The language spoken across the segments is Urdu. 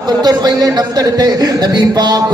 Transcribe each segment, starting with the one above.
تو پہلے نمبر تے نبی پاک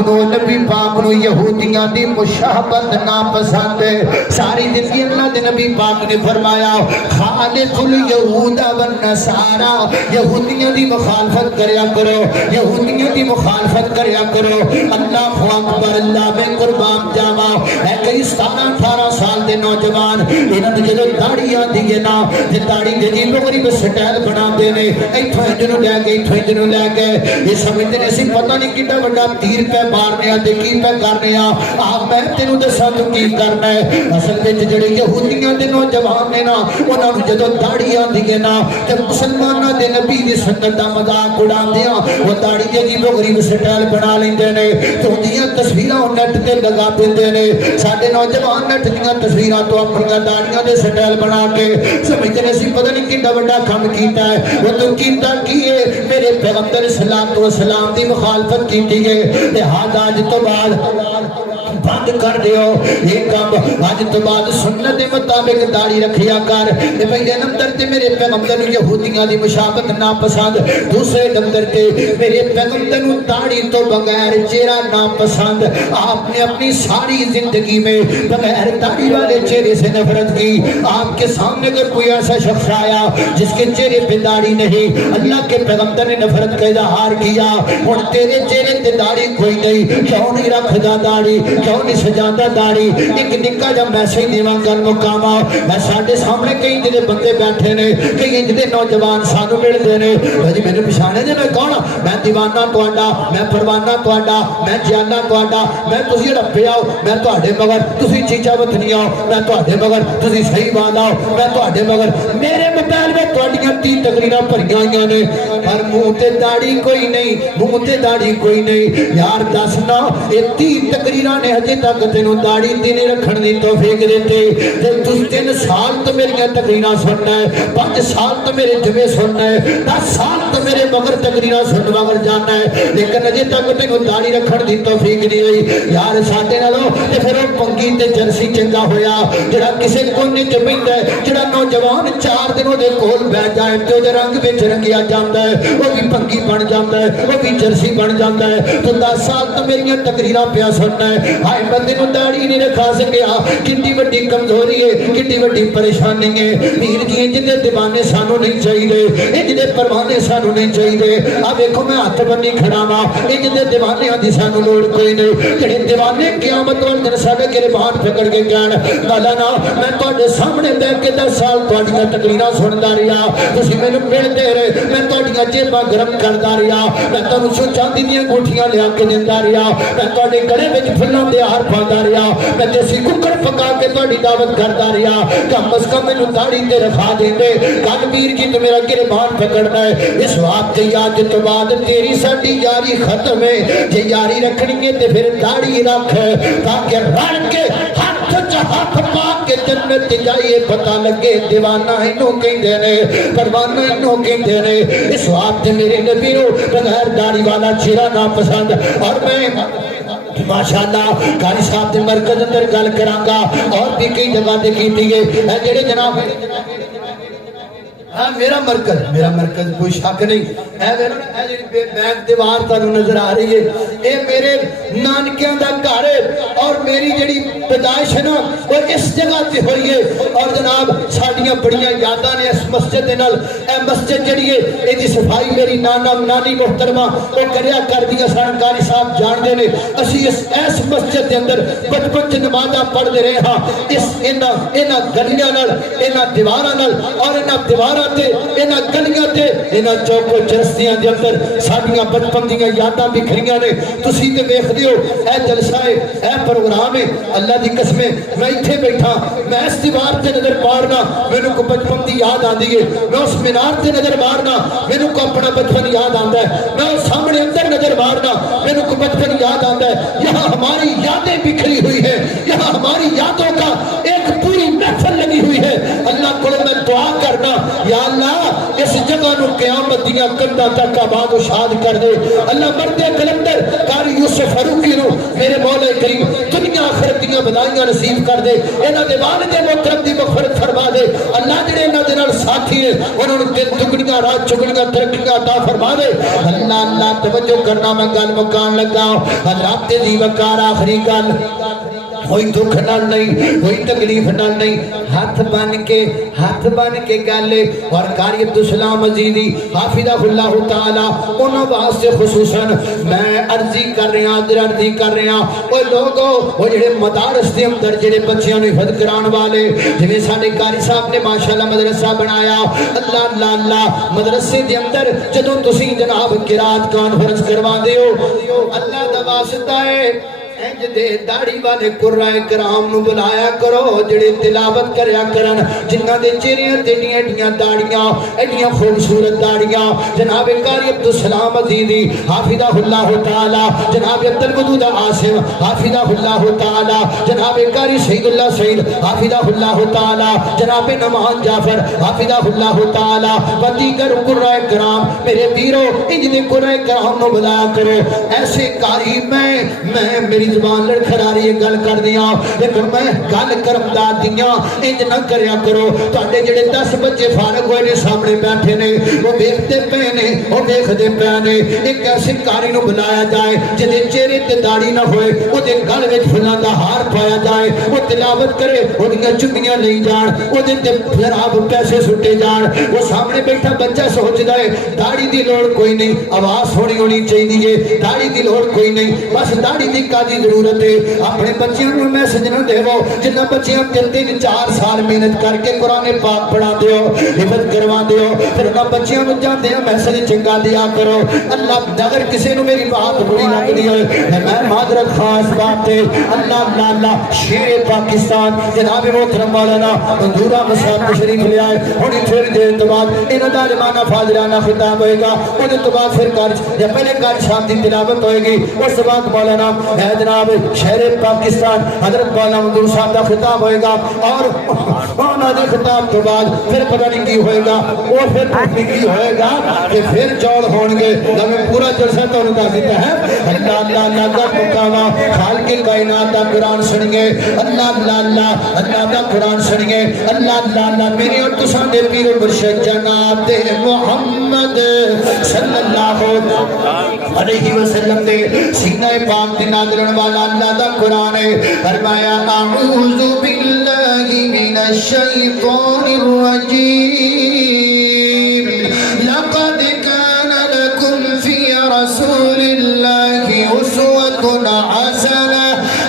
نو یہودیاں دی مشابہت ناپسند ہے۔ ساری زندگی اللہ دے نبی پاک نے فرمایا خالف الیہود والنصارا، یہودیاں دی مخالفت کریا کرو، یہودیاں دی مخالفت کریا کرو۔ اللہ اکبر، اللہ میں قربان جاواں، اے کئی 17-18 سال دے نوجوان انہاں دی جدوں داڑھی آندی ہے نا تے داڑھی دے جی مغرب سٹائل بنا دے نے، ایتھوں انج نوں لے کے ایتھوں انج نوں لے کے یہ سمجھتے ہیں اسی پتہ نہیں کتنا بڑا تیر پہ مارنے آتے کی پہ کرنے آپ میں تینوں دسا تو کی کرنا ہے۔ اصل میں جڑے یہودیاں دے نوجوان نے نا انہوں نے جدو داڑھی آندی ہے نا جب مسلمانہ دے نبی دی سنت دا مذاق اڑا دیا وہ داڑھی دے دی غریب سٹائل بنا لیندے نے تو دیاں تصویراں نیٹ تے لگا دیندے نے۔ ساڈے نوجوان نیٹ دیاں تصویراں تو اپنی داڑھیاں دے سٹائل بنا کے سمجھتے ہیں اسی پتہ نہیں کتنا بڑا کام کیتا ہے۔ وہ تو کیتا کیے میرے پیغمبر اسلام دی مخالفت کی ہے، لہذا آج تو بعد بند کر دیو یہ کام، آج تو بعد سنت دے مطابق داڑھی رکھیا کر۔ پہلے نمبر تے میرے پیغمبر یہودیاں دی مشابہت ناپسند، دوسرے نمبر تے میرے پیغمبر داڑھی تو بغیر چہرہ ناپسند۔ آپ نے اپنی ساری زندگی میں بغیر داڑھی والے چہرے سے نفرت کی۔ آپ کے سامنے اگر کوئی ایسا شخص آیا جس کے چہرے پہ داڑھی نہیں، اللہ کے پیغمبر نے نفرت کا اظہار کیا اور تیرے چہرے تے داڑھی کوئی نہیں، کیوں نہیں رکھدا داڑھی، کیوں نہیں سجاتا داڑھی؟ ایک نکا جب میسیج دیواں گل مقامہ میں ساڈے سامنے کئی جڑے بندے بیٹھے نے، کئی جڑے نوجوان سانو ملدے نے، جی مینوں پہچانے جے میں کون؟ میں دیوانہ تہاڈا، میں پروانہ تہاڈا، میں جانا تہاڈا، میں تسی جڑا پیاؤ میں تہاڈے مگر تسی چیچا وتھنی آؤ، میں تہاڈے مگر تسی صحیح بات آؤ، میں تہاڈے مگر میرے موبائل میں تہاڈیاں 30 تقریراں بھریاں ہوئیاں نے پر منہ تے داڑھی کوئی نہیں، منہ تے داڑھی کوئی نہیں۔ یار دسنا یہ 30 تقریراں نے ہجے تک تینوں داڑھی تے نہیں رکھن دی توفیق دیتے تے تس 3 سال تو میری تقریراں سننا ہے، 5 سال تو میرے جمعے سننا ہے، 10 سال تو میرے مگر تقریراں سن مگر جانا ہے، لیکن ہجے تک تینوں داڑھی رکھن دی توفیق نہیں ہوئی۔ یار ساڈے نالوں تے پھر وہ پنگی تے جرسی چنگا ہویا جڑا کسے کونے تے بیندا ہے، جڑا نوجوان 4 دن دے کول بیٹھ جائے تے او رنگ وچ رنگیا جاندا ہے، وہ بھی پنگی بن جاندا ہے، وہ بھی جرسی بن جاندا ہے۔ تو 10 سال تو میری تقریراں پیا سننا ہے، ہائے بندے نو داڑھی نہیں رکھا سکیا، کتنی بڑی کمزوری ہے، کتنی بڑی پریشانی ہے۔ پیر جی انج دے دیوانے سانو نہیں چاہیے، انج دے پروانے سانو نہیں چاہیے۔ اب دیکھو میں ہاتھ بنی کھڑا وا، انج دے دیوانیاں دی سانو لوڑ کوئی نہیں۔ جڑے دیوانے قیامت والے دن ساڈے گربان پکڑ کے کہن مولانا میں تہاڈے سامنے بیٹھ کے 10 سال تہاڈیاں تقریراں سندا رہیا، تسی مینوں ملدے رہے، میں تہاڈیاں جیباں گرم کردا رہیا، میں تانوں سو چاندی دیاں انگوٹھیاں لیا کے دیندا رہیا، میں تہاڈے گلے وچ پھلاں دے ہار پاوندا رہیا، میں دیسی ککڑ پکا کے تہاڈی دعوت کردا رہیا، کم از کم مینوں داڑھی تے رکھا دیندے۔ کل پیر جی تو میرا گربان پکڑنا ہے، اس واسطے آج تو بعد تیری ساڈی یاری ختم ہے، جے یاری رکھنی ہے تے پھر داڑھی رکھ تاکہ رل کے ہاتھ ہاتھ پا کے جنت جائیے پتہ لگے دیوانہ انہوں کہندے نے، پروانہ انہوں کہندے نے۔ اس واسطے میرے نبی نو بغیر داڑھی والا چہرہ ناپسند۔ اور میں ماشاءاللہ قاری صاحب دے مرکز اندر گل کراں گا اور بھی کئی جگہ تے کیتی ہے اے جڑے جناب میرا مرکز کوئی شک نہیں ہے، بیک دیوار تانوں نظر آ رہی ہے، اے میرے نانکیاں دا گھر ہے اور میری جڑی پیدائش ہے نا وہ اس جگہ تے ہوئی ہے۔ اور جناب ساڈیاں بڑیاں یاداں نے اس مسجد دے نال، اے مسجد جڑی ہے اے دی صفائی میری نانا نانی محترمہ او کریا کر دیا سن، قاری صاحب جان دے نے اسی اس مسجد دے اندر بچپن چ نمازاں پڑھدے رہے ہاں، اس انہاں گلیاں نال، انہاں دیواراں نال اور انہاں دیواراں تے انہاں گلیاں تے انہاں چوکو چرستیاں دے اندر ساڈیاں بچپن دیاں یاداں بکھریاں نے۔ تسی تے ویکھدے ہو اے جلسہ ہے، اے پروگرام ہے، اللہ دی قسم میں ایتھے بیٹھا میں اس دیوار تے نظر مارنا مینوں کو بچپن دی یاد آندی ہے، میں اس مینار تے نظر مارنا مینوں کو اپنا بچپن یاد آندا ہے، میں اس سامنے اندر نظر مارنا مینوں کو بچپن یاد آندا ہے۔ یہاں ہماری یادیں بکھری ہوئی ہیں، یہاں ہماری یادوں کا ایک پوری محفل لگی ہوئی ہے۔ اللہ کو میں دعا کرنا یا اللہ اس جگہ نو قیامت دیاں کنڈاں تک آباد و شاد کر دے۔ اللہ مرد کلندر قاری یوسف فاروقی نو میرے مولا کریم دنیا آخرت دیاں بدائیاں نصیب کر دے انہاں دے والد محترم دی مغفرت فرما دے اللہ جڑے انہاں دے نال ساتھی ہیں انہاں نوں دل دگنیاں رات چگنیاں ترقیاں عطا فرما دے اللہ اللہ توجہ کرنا میں گل مکان لگا رب دے دی وقار آخری گل کوئی دکھ نہ نہیں کوئی تکلیف نہ نہیں ہاتھ بن کے گالے اور قاری عبدالسلام عزیزی حافظہ اللہ تعالی انہوں واسطے خصوصاً میں عرضی کر رہے ہیں وہ لوگوں وہ جڑے مدارس دے اندر جڑے بچیاں نے حفظ کران والے جویں ساڈے قاری صاحب نے ماشاءاللہ مدرسہ بنایا اللہ اللہ اللہ مدرسے دے اندر جدوں تسی جناب قرات کانفرنس کرواندے ہو اللہ دا واسطہ ہے انج دے داڑھی والے قرائے کرام نو بلایا کرو جڑے تلاوت کریا کرن جنہاں دے چہریاں تے ایڈیاں داڑیاں ایڈیاں خوبصورت داڑیاں جناب قاری عبدالسلام عزیزی حافظہ اللہ تعالی جناب عبدالودود عاصم حافظہ اللہ تعالی جناب قاری سید اللہ سعید حافظہ اللہ تعالی جناب نمان جعفر حافظہ اللہ تعالی و دیگر قرائے کرام میرے پیرو انج دے قرائے کرام نو بلایا کرو ایسے قاری میں میری زبان لڑکھڑاری ہے گل کر دیا لیکن میں گل کرم دا دیا انج نہ کریا کرو تواڈے جڑے 10 بچے فارغ ہوئے نے سامنے بیٹھے نے وہ دیکھتے پے نے وہ دیکھتے پے نے ایک ایسے قاری نو بلایا جائے جدے چہرے تے داڑھی نہ ہوئے او دے گل وچ پھلاں دا ہار پایا جائے وہ تلاوت کرے اودیاں چٹیاں لئی جان او دے تے شراب پیسے سٹے جان وہ سامنے بیٹھا بچہ سوچدا ہے داڑھی دی لوڑ کوئی نہیں آواز ہونی چاہیے داڑھی دی لوڑ کوئی نہیں بس داڑھی دی کادی ضرورت ہے اپنے بچیاں نوں میسج نہ دیو جنہاں بچیاں 3-4 سال محنت کر کے قرآن پاک پڑھا دیو حفظ کروا دیو پھر انہاں بچیاں نوں جاندے میسج چنگا دیا کرو اللہ اگر کسی نوں میری بات بری لگدی ہے میں معذرت خاص بات ہے اللہ اللہ شیر پاکستان جناب محترم مولانا منظورہ مصعب تشریف لے آئے ہن تھوڑی دیر تو بعد انہاں دا علمانہ فاضلانہ خطاب ہوئے گا اودے تو بعد پھر یا پہلے قاری صاحب دی تلاوت ہوئے گی اس بعد مولانا جناب شہر پاکستان حضرت مولانا منظور صاحب دا خطاب ہوئے گا اور انہاں دے خطاب تو بعد پھر پتہ نہیں کی ہوئے گا اور پھر کی ہوئے گا کہ پھر چول ہون گے جب پورا جلسہ تو انہوں دے ہے اللہ اللہ اللہ کا مقامہ خالق کائنات دا قرآن سنیے اللہ اللہ اللہ اللہ دا قرآن سنیے اللہ اللہ اللہ میری اور تساں دے پیر مرشد جناب دے محمد صلی اللہ علیہ وسلم دے سینہ پاک دی نادرن والا اللہ دا قرآن ہے فرمایا اعوذ باللہ من الشیطان الرجیم لقد کان لکم فی رسول اللہ اسوۃ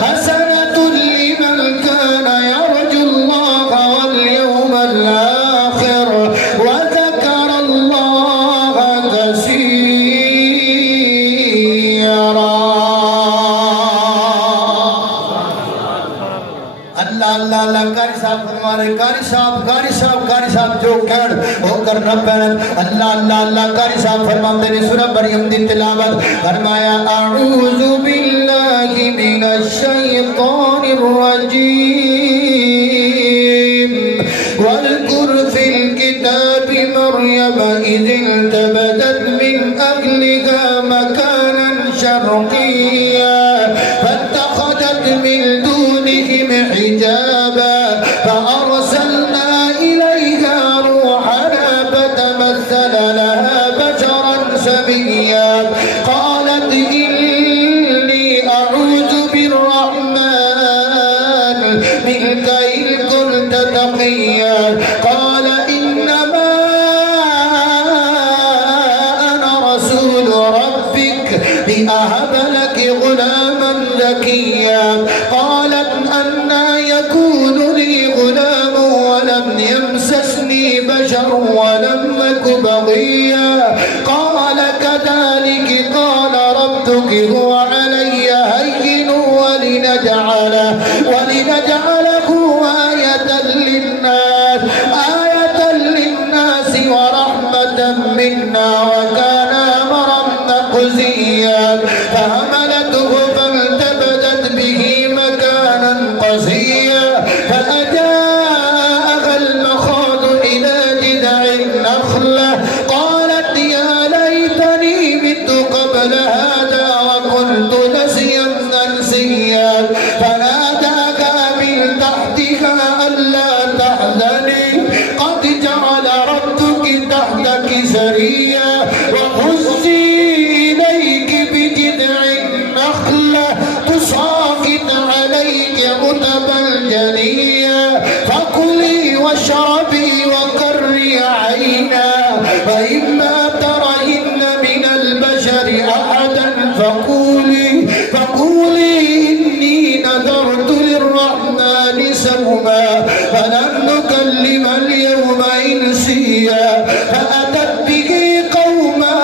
حسنۃ لمن کان یرجو اللہ والیوم الآخر وذکر اللہ کثیرا اللہ اللہ قاری صاحب فرما رہے قاری صاحب جو کہن وہ کرنا پہن اللہ اللہ اللہ قاری صاحب فرماتے نے سورہ مریم دی تلاوت فرمایا اعوذ باللہ من الشیطان الرجیم واذکر فی الکتاب مریم اذ انتبذت من اہلها مکانا شرقیا فاتخذت من دونهم حجابا فأرسلنا إليها روحنا فتمثل لها بشرا سويا قالت إني أعوذ بالرحمن منك إن كنت تقيا قال إنما أنا رسول ربك لأهب لك غلاما زكيا قالت أنى يكون لي غلام ولم يمسسني بشر ولم أك بغيا قال كذلك قال ربك هو علي هين ولنجعله آية للناس ورحمة منا وكان أمرا مقضيا فحملته فانتبذت به مكانا قصيا فأجاءها المخاض إلى جذع النخلة قالت يا ليتني مت قبل هذا وكنت نسيا منسيا فناداها فقولي إني نذرت للرحمن سوما فلن نكلم اليوم إنسيا فأتت به قوما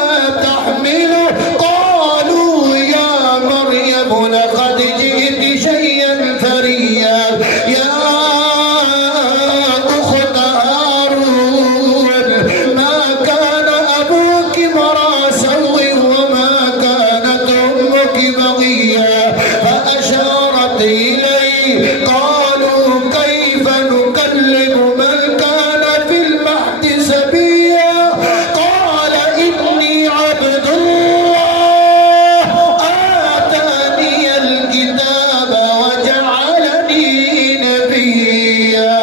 تحمله قالوا يا مريم لقد جئت شيئا فريا يا أخت هارون ما كان أبوك امرأ سوء وما كانت أمك بغيا فأشارت إليه قالوا كيف نكلم من كان في المهد سبيا قال إني عبد الله آتاني الكتاب وجعلني نبيا.